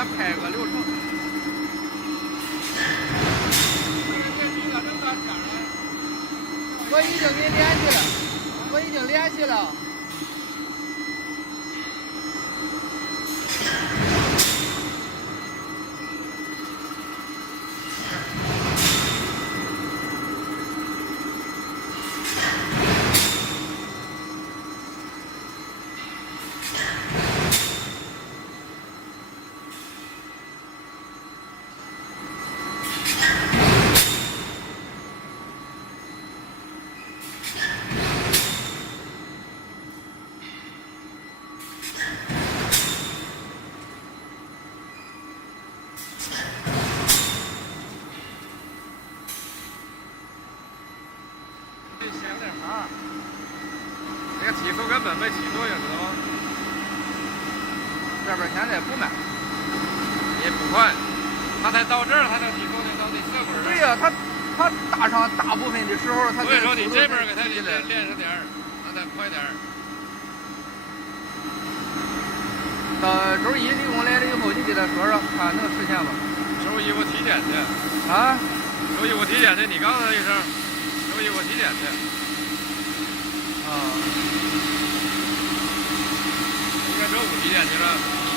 俺拍个流程。我已经给你联系了，我已经联系了。这个提速根本没起作用，知道吗？这边现在不慢，也不快，它才到这儿，它能提速的到那这会儿。对呀、它搭上大部分的时候，它。所以说你这边给它练上点儿，让它快点儿。到周一理工来了以后，你给他说说，看能实现吗？周一我体检去。啊？周一我体检去，你告诉他一声。周一我体检去。啊。应该周五体检去了。